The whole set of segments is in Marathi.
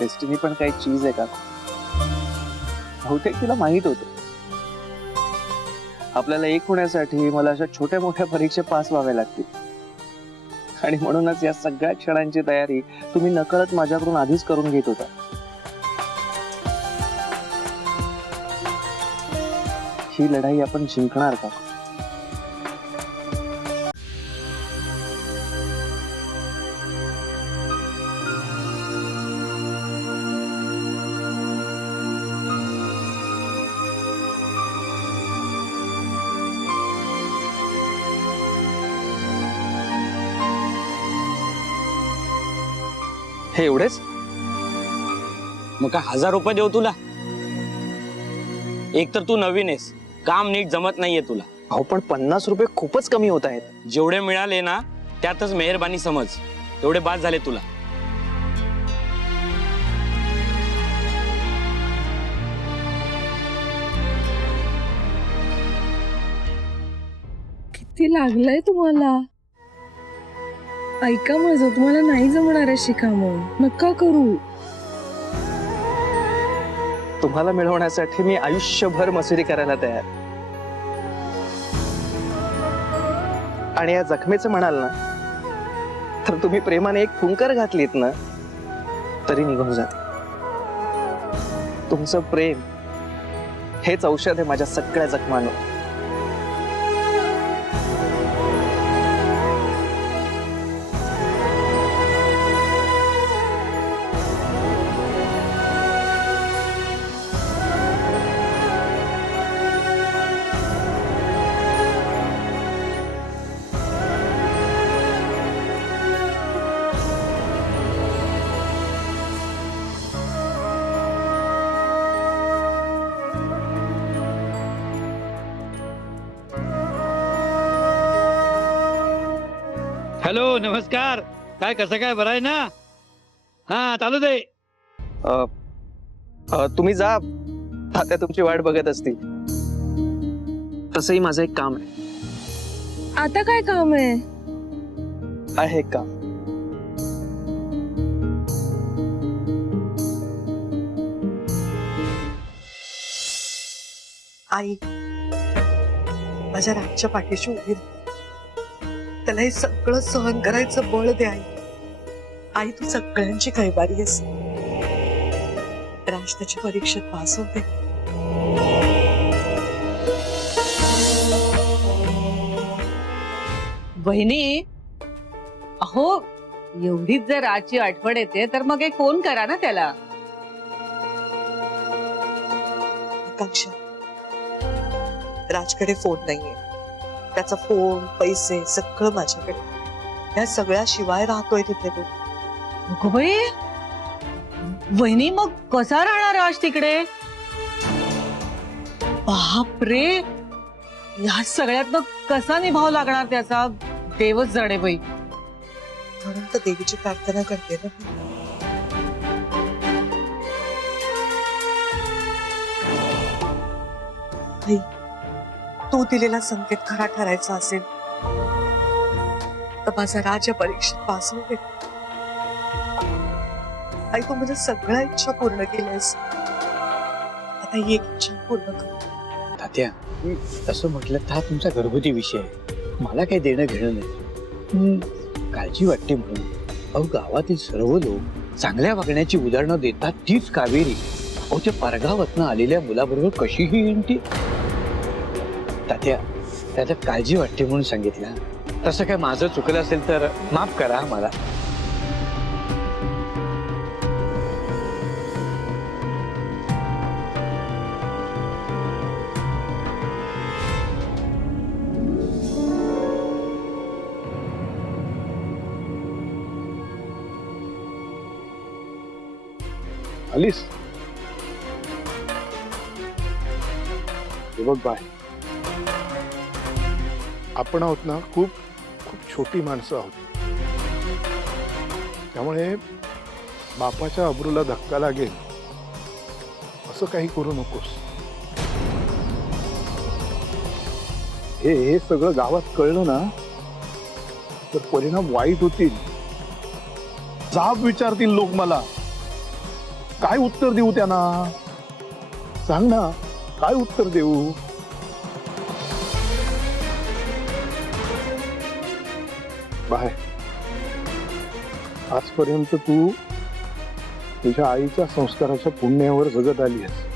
डेस्टिनी पण काही चीज आहे का? बहुतेक तिला माहित होतं आपल्याला एक होण्यासाठी मला अशा छोट्या मोठ्या परीक्षा पास व्हाव्या लागतील, आणि म्हणूनच या सगळ्या क्षणांची तयारी तुम्ही नकळत माझ्याकडून आधीच करून घेत होता. ही लढाई आपण जिंकणार का? हे एवढेच? मग काय 1000 रुपये देऊ तुला? एक तर तू नवीन आहेस, काम नीट जमत नाहीये तुला. अहो पण 50 रुपये खूपच कमी होत आहेत. जेवढे मिळाले ना त्यातच मेहरबानी समज, एवढे बाद झाले तुला. किती लागलंय तुम्हाला? ऐका माझं, तुम्हाला नाही जमणार अशी कामं नका करू. तुम्हाला मिळवण्यासाठी मी आयुष्यभर मजुरी करायला तयार. आणि या जखमेचं म्हणाल ना तर तुम्ही प्रेमाने एक फुंकर घातलीत ना तरी निघून जाते. तुमचं प्रेम हेच औषध आहे माझ्या सगळ्या जखमांवर. हॅलो, नमस्कार. काय कसं काय, बरं आहे ना? हा, चालू दे. तुम्ही जा, तात्या तुमची वाट बघत असतील. तसंही माझं एक काम आहे. आता काय काम आहे? आहे एक काम. आई माझ्या राजच्या पाठीशी उभी राहा. त्याला हे सगळं सहन करायचं बळ दे. आई आई तू सगळ्यांची कैवारी आहेस. राज त्याची परीक्षेत पास होते. बहिणी, अहो एवढीच जर राजची आठवण येते तर मग एक फोन करा ना त्याला. आकांक्षा, राजकडे फोन नाहीये. त्याचा फोन, पैसे सगळं माझ्याकडे. या सगळ्या शिवाय राहतोय तिथे तो. नको बाई, बहिणी मग कसा राहणार राज तिकडे? बापरे, या सगळ्यात कसा निभाव लागणार त्याचा? देवच जाणे बाई. म्हणून तर देवीची प्रार्थना करते ना. आई, तू दिलेला संकेत खरा ठरायचा असेल तर माझा राज या परीक्षेत पास होते. आई तू माझ्या सगळ्या इच्छा पूर्ण केल्यास. आता ही एक इच्छा पूर्ण कर. तात्या, तसं म्हटलं तर हा तुमचा घरगुती विषय आहे, मला काही देणं घेणं नाही. काळजी वाटते म्हणून. अहो गावातील सर्व लोक चांगल्या वागण्याची उदाहरणं देतात. तीच कावेरी अहो त्या परगावातनं आलेल्या मुलाबरोबर कशीही येईन ती. तात्या, त्यात काळजी वाटते म्हणून सांगितलं. तसं काय माझं चुकलं असेल तर माफ करा मला. आलीस? बघ बाय, आपण आहोत ना खूप खूप छोटी माणसं आहोत. त्यामुळे बापाच्या अब्रूला धक्का लागेल असं काही करू नकोस. हे सगळं गावात कळलं ना तर परिणाम वाईट होतील. जाब विचारतील लोक मला. काय उत्तर देऊ त्यांना? सांग ना, काय उत्तर देऊ? बाय, आजपर्यंत तू तुझ्या आईच्या संस्काराच्या पुण्यावर जगत आली आहेस.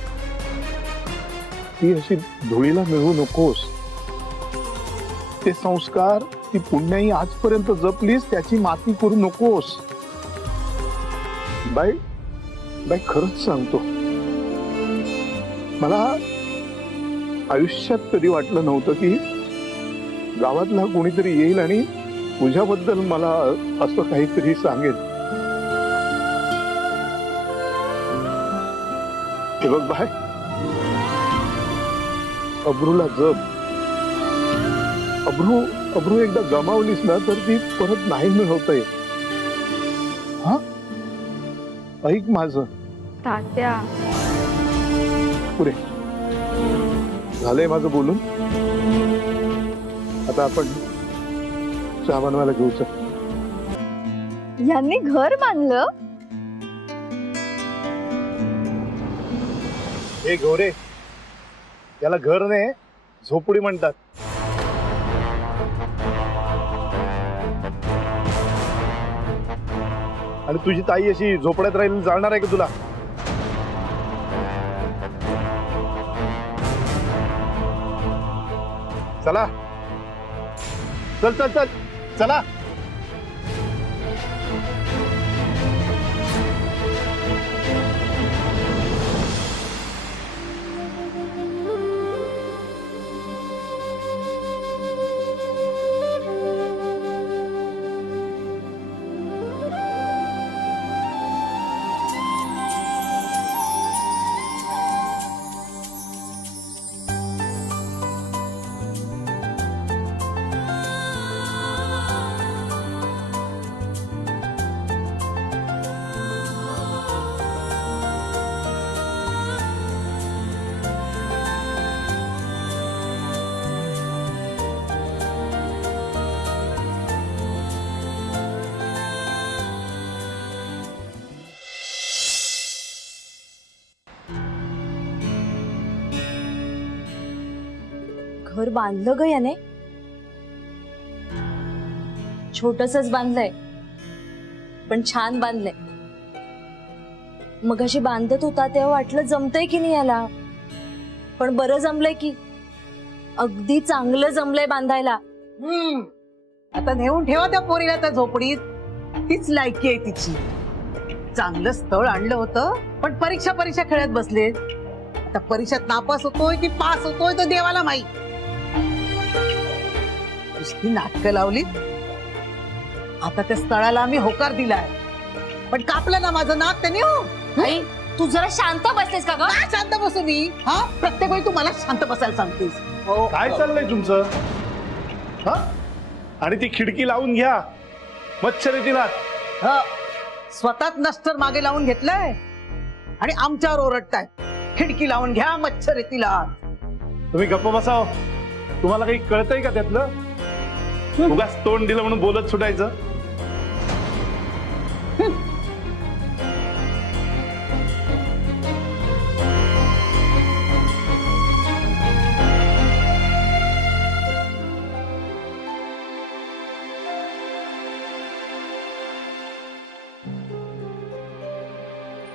ती अशी धुळीला मिळू नकोस. ते संस्कार, ती पुण्याई आजपर्यंत जपलीस, त्याची माती करू नकोस. बाई बाई, खरंच सांगतो, मला आयुष्यात कधी वाटलं नव्हतं की गावातला कोणीतरी येईल आणि तुझ्याबद्दल मला असं काहीतरी सांगेल. हे बघ बाय, अब्रूला जप. अब्रू एकदा गमावलीस ना तर ती परत नाही मिळवता येत. हा, ऐक माझं. तात्या, पुरे झालंय माझं बोलून. आता आपण चहा बनवायला घेऊ. यांनी घर बांधलं. हे घोरे, याला घर नाही, झोपडी म्हणतात. आणि तुझी ताई अशी झोपड्यात राहील जाणार आहे का तुला? चला, चल चल चल, चला. घर बांधलं ग याने. छोटसच बांधलंय, पण छान बांधलंय. मगाशी बांधत होता तेव्हा वाटलं जमतंय की नाही याला, पण बरं जमलंय की. अगदी चांगलं जमलंय बांधायला. आता नेऊन ठेवा त्या पोरीला त्या झोपडीत. तीच लायकी आहे तिची. चांगलं स्थळ आणलं होतं, पण परीक्षा खेळत बसले. आता परीक्षेत नापास होतोय की पास होतोय तो देवाला माहित. नुसती नाटकं लावली. आता त्या स्थळाला आम्ही होकार दिलाय, पण कापलं ना माझं नाक त्याने. हो आई, तू जरा शांत बसतेस का ग? काय शांत बसू मी? हा, प्रत्येक वेळी तू मला शांत बसायला सांगतेस. हो, काय चाललंय तुमचं? हा, आणि ती खिडकी लावून घ्या, मच्छर येतील आत. हो. स्वतःच नस्तर मागे लावून घेतलंय आणि आमच्यावर ओरडताय. खिडकी लावून घ्या, मच्छर येतील आत. तुम्ही गप्प बसाव. तुम्हाला काही कळतंय का त्यातलं? उगाच तोंड दिलं म्हणून बोलत सुटायचं.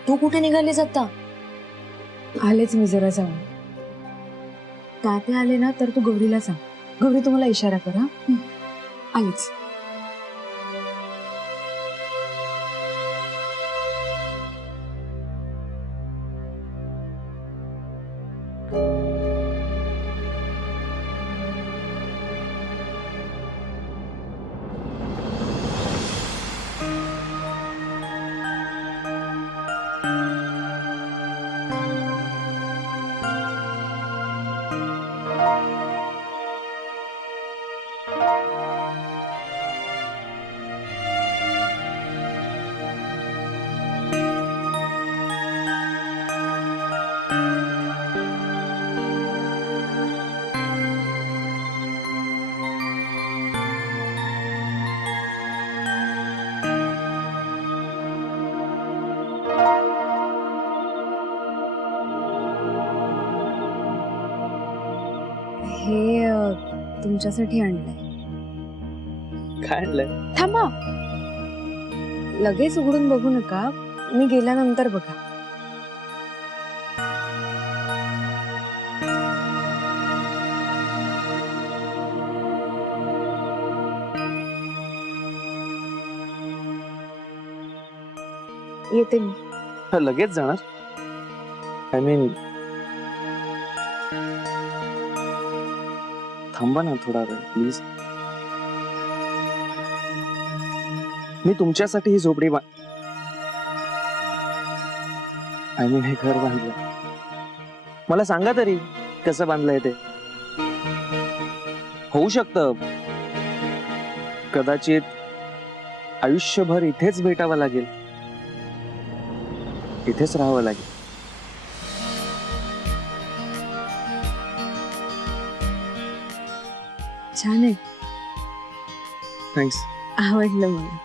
तू कुठे निघालीस आता? आलेच मी जरा जाऊन. तात्या आले ना तर तू गौरीला सांग. गौरी तुम्हाला इशारा करा. आलेच. हे तुमच्यासाठी आणलंय. काय आणलंय? थांबा, लगेच उघडून बघू नका, मी गेल्यानंतर बघा. येते मी. लगेच जाणार? आय मीन थांबा ना थोडा वेळ प्लीज. मी तुमच्यासाठी ही झोपडी आय मीन हे घर बांधलं. मला सांगा तरी कसं बांधलंय ते. होऊ शकतं कदाचित आयुष्यभर इथेच भेटावं लागेल, इथेच राहावं लागेल. छान आहे, थँक्स. आवडलं मला.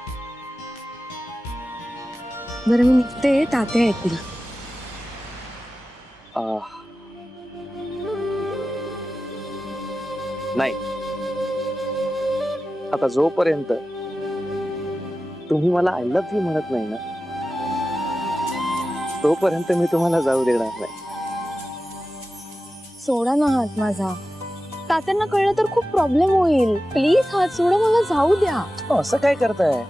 बरं मी निघते, तात्या येतील. नाही, आता जोपर्यंत तुम्ही मला आय लव्ह यू म्हणत नाही ना, तोपर्यंत मी तुम्हाला जाऊ देणार नाही. सोडा ना हात माझा. तात्यांना कळलं तर खूप प्रॉब्लेम होईल. प्लीज हात सोडा, मला जाऊ द्या. असं काय करताय?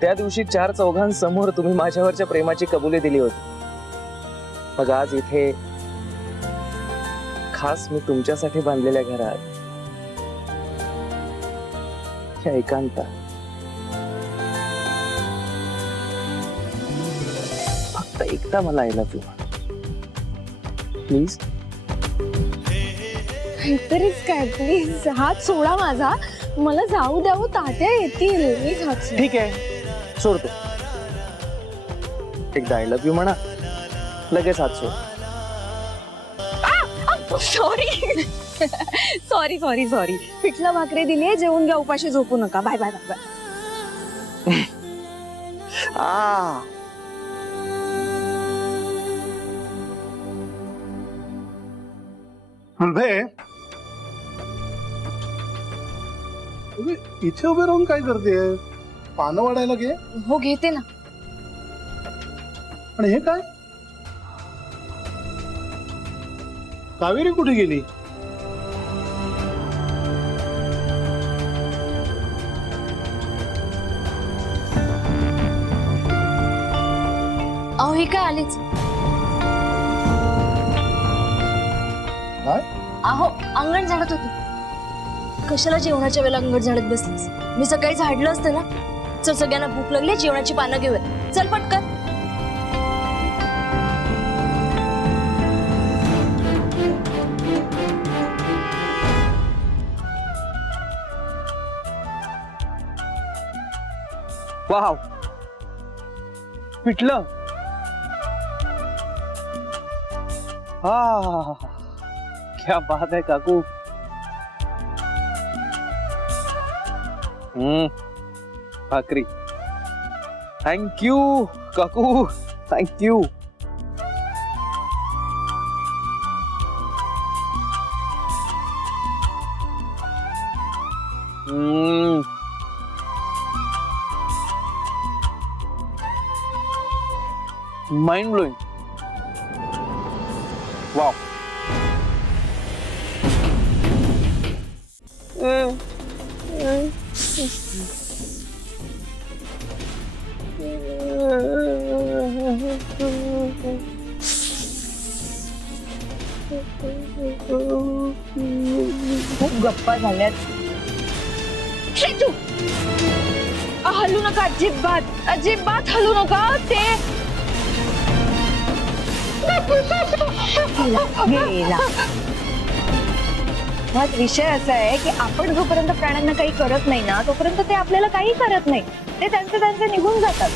त्या दिवशी 4 चौघांसमोर तुम्ही माझ्यावरच्या प्रेमाची कबुली दिली होती. मग आज इथे खास मी तुमच्यासाठी बांधलेल्या घरात या एकांतात फक्त एकटा मला आय लव्ह यू प्लीज. काहीतरीच काय, प्लीज हात सोडा माझा, मला जाऊ द्या. हो तात्या येतील, प्लीज हात सोडा. ठीक आहे, सोडतो. एकदा आय लव्ह यू म्हणा, लगेच हात सोड. Sorry sorry sorry sorry. पिठलं भाकरी दिली, जेवून घ्या, उपाशी झोपू नका. Bye bye bye bye. इथे उभे राहून काय करते? पानं वाढायला घे. हो घेते ना. आणि हे काय? कावेरी कुठे गेली? अहो हे काय आलीच. काय? अहो अंगण झाडत होती. कशाला जेवणाच्या वेळेला अंगण झाडत बसलीस? मी सकाळी झाडलं असतं ना. चल सगळ्यांना भूक लागली, जेवणाची पानं घेऊया. चल पटकन. वाव, पिठलं. क्या बात है काकू. भाकरी. थँक यू काकू, thank you. Mind blowing. Wow. खूप गप्पा झाल्यात. हलू नका, अजिबात अजिबात हलू नका. ते गेला. मुळात विषय असा आहे की आपण जोपर्यंत प्राण्यांना काही करत नाही ना, तोपर्यंत ते आपल्याला काही करत नाही. ते त्यांचे निघून जातात.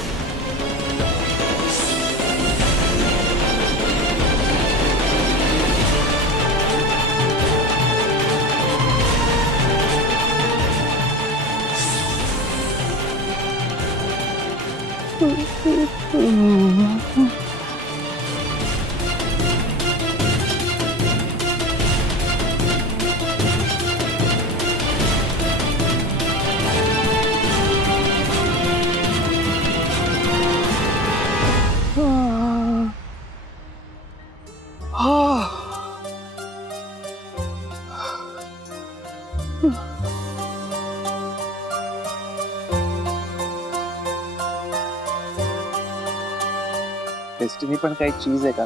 डेस्टिनी पण काही चीज आहे का?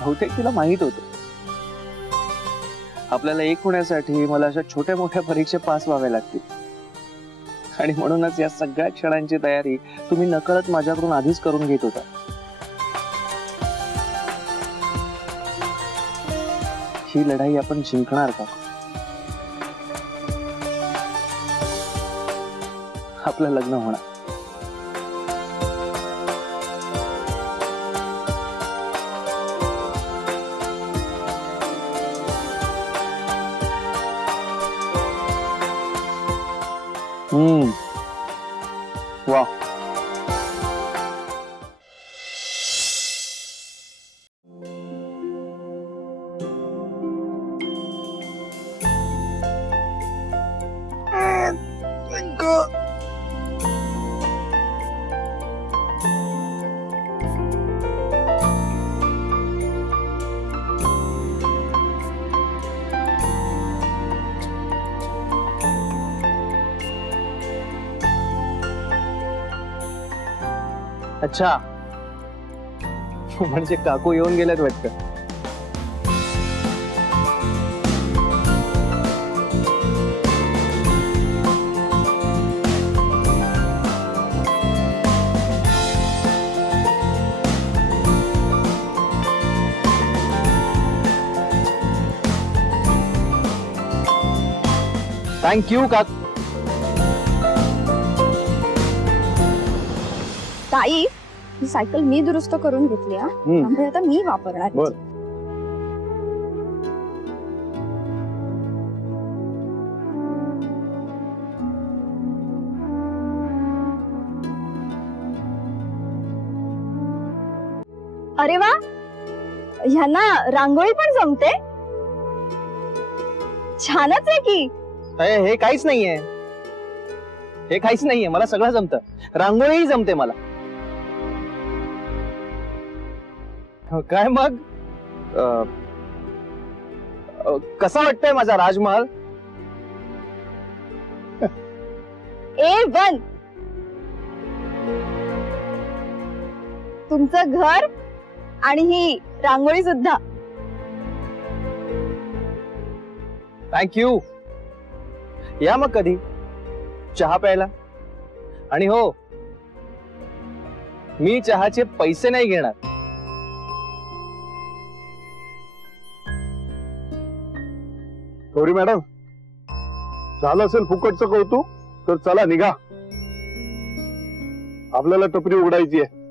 बहुतेक तिला माहित होतं आपल्याला एक होण्यासाठी मला अशा छोट्या मोठ्या परीक्षा पास व्हाव्या लागतील आणि म्हणूनच या सगळ्या क्षणांची तयारी तुम्ही नकळत माझ्याकडून आधीच करून घेत होता. ही लढाई आपण जिंकणार का? आपलं लग्न होणार. वा. अच्छा, म्हणजे काकू येऊन गेल्यात वाटतं. थँक्यू काकू. ताई, ही सायकल मी दुरुस्त करून घेतली हा. त्यामुळे आता मी वापरणार आहे. बर. अरे वा, ह्यांना रांगोळी पण जमते. छानच आहे की. हे काहीच नाहीये, हे काहीच नाहीये. मला सगळं जमतं. रांगोळीही जमते मला. काय मग कसा वाटतंय माझा राजमहल? A1. तुमचं घर आणि ही रांगोळी सुद्धा. थँक्यू. या मग कधी चहा प्यायला. आणि हो, मी चहाचे पैसे नाही घेणार. गौरी मॅडम, झालं असेल फुकटचं कौतुक तर चला निघा. आपल्याला टपरी उघडायची आहे.